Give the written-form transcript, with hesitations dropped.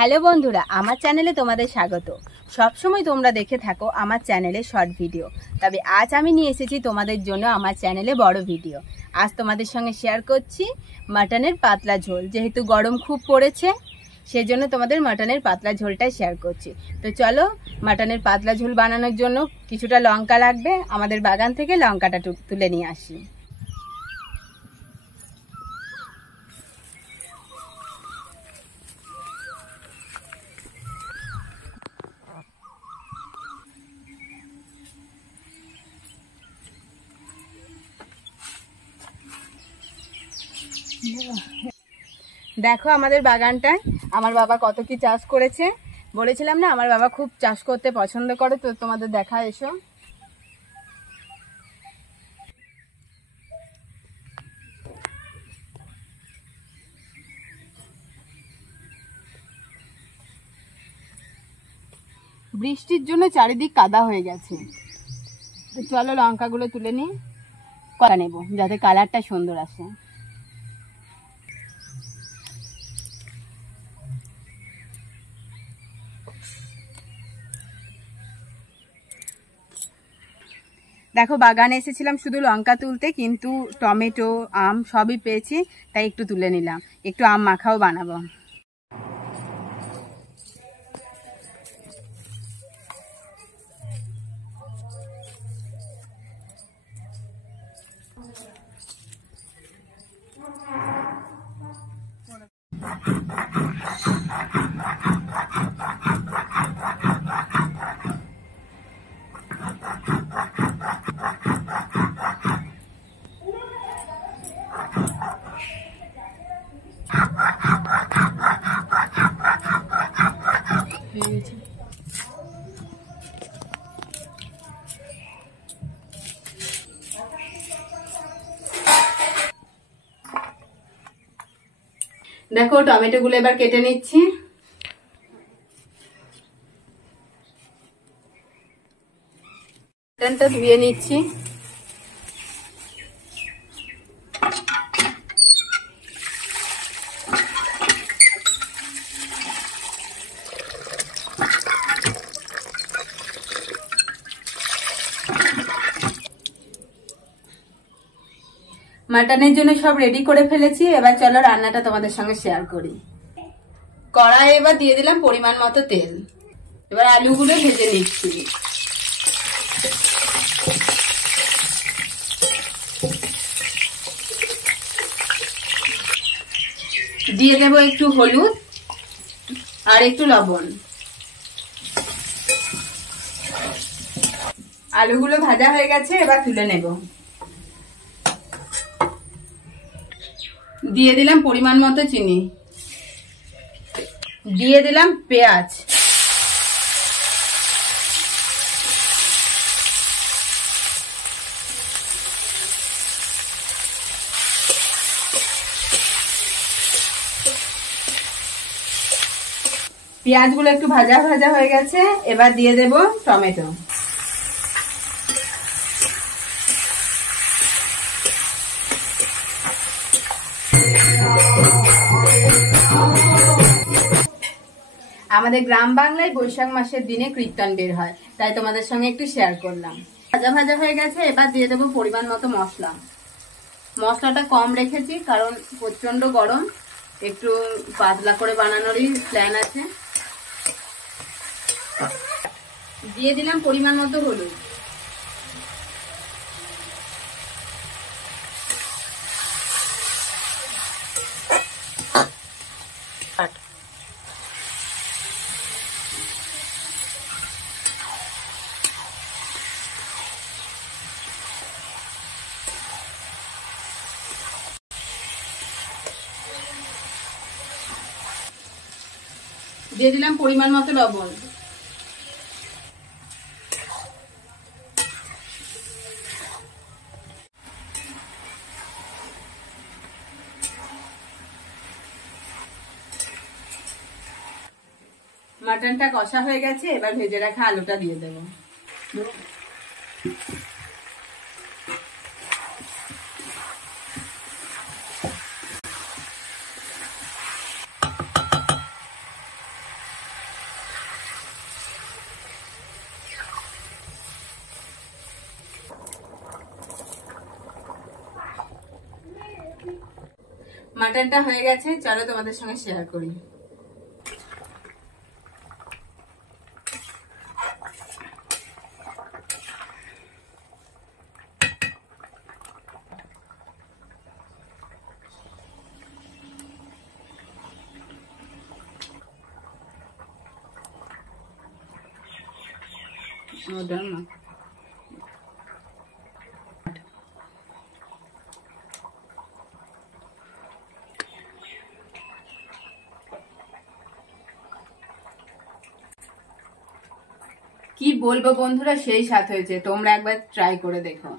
Hello বন্ধুরা, আমার চ্যানেলে তোমাদের স্বাগত। সবসময় তোমরা দেখে থাকো আমার চ্যানেলে শর্ট ভিডিও, তবে আজ আমি নিয়ে এসেছি তোমাদের জন্য আমার চ্যানেলে বড় ভিডিও। আজ তোমাদের সঙ্গে শেয়ার করছি মাটনের পাতলা ঝোল। যেহেতু গরম খুব পড়েছে, সেজন্য তোমাদের মাটনের পাতলা ঝোলটাই শেয়ার করছি। তো চলো, মাটনের পাতলা ঝোল বানানোর জন্য কিছুটা লঙ্কা লাগবে। আমাদের বাগান থেকে লঙ্কাটা তুলে নিয়ে আসি। দেখো আমাদের বাগানটায় আমার বাবা কত কি চাষ করেছে। বলেছিলাম না, আমার বাবা খুব চাষ করতে পছন্দ করে। তো তোমাদের দেখা, এসো। বৃষ্টির জন্য চারিদিক কাদা হয়ে গেছে। তো চলো লঙ্কাগুলো তুলে নিই, কলা নেব যাতে কালারটা সুন্দর আসে। দেখো বাগানে এসেছিলাম শুধু লঙ্কা তুলতে, কিন্তু টমেটো আম সবই পেয়েছি, তাই একটু তুলে নিলাম। একটু আম মাখাও বানাবো। দেখো টমেটো গুলো এবার কেটে নিচ্ছি। মাটনটা ধুয়ে নিচ্ছি। মাটনের জন্য সব রেডি করে ফেলেছি। এবার চলো রান্নাটা তোমাদের সঙ্গে শেয়ার করি। কড়াই এবার দিয়ে দিলাম পরিমাণ মতো তেল। এবার আলুগুলো ভেজে নিচ্ছি। দিয়ে দেব একটু হলুদ আর একটু লবণ। আলুগুলো ভাজা হয়ে গেছে, এবার তুলে নেব। দিয়ে দিলাম পরিমাণ মতো চিনি, দিয়ে দিলাম পেঁয়াজ, পেঁয়াজগুলো একটু ভাজা ভাজা হয়ে গেছে। এবার দিয়ে দেব টমেটো। আমাদের গ্রাম বাংলায় বৈশাখ মাসের দিনে কীর্তন বের হয়, তাই তোমাদের সঙ্গে একটু শেয়ার করলাম। ভাজা ভাজা হয়ে গেছে, এবার দিয়ে দেবো পরিমাণ মতো মশলা। মশলাটা কম রেখেছি কারণ প্রচন্ড গরম, একটু পাতলা করে বানানোরই প্ল্যান আছে। দিয়ে দিলাম পরিমাণ মতো হলুদ। দিয়ে দিলাম পরিমাণ মতো লবণ। মাটনটা কষা হয়ে গেছে, এবার ভেজে রাখা আলুটা দিয়ে দেবো। মাটনটা হয়ে গেছে, চলো তোমাদের সঙ্গে শেয়ার করি। ওটা না কি বলবো বন্ধুরা, সেই স্বাদ হয়েছে, তোমরা একবার ট্রাই করে দেখো।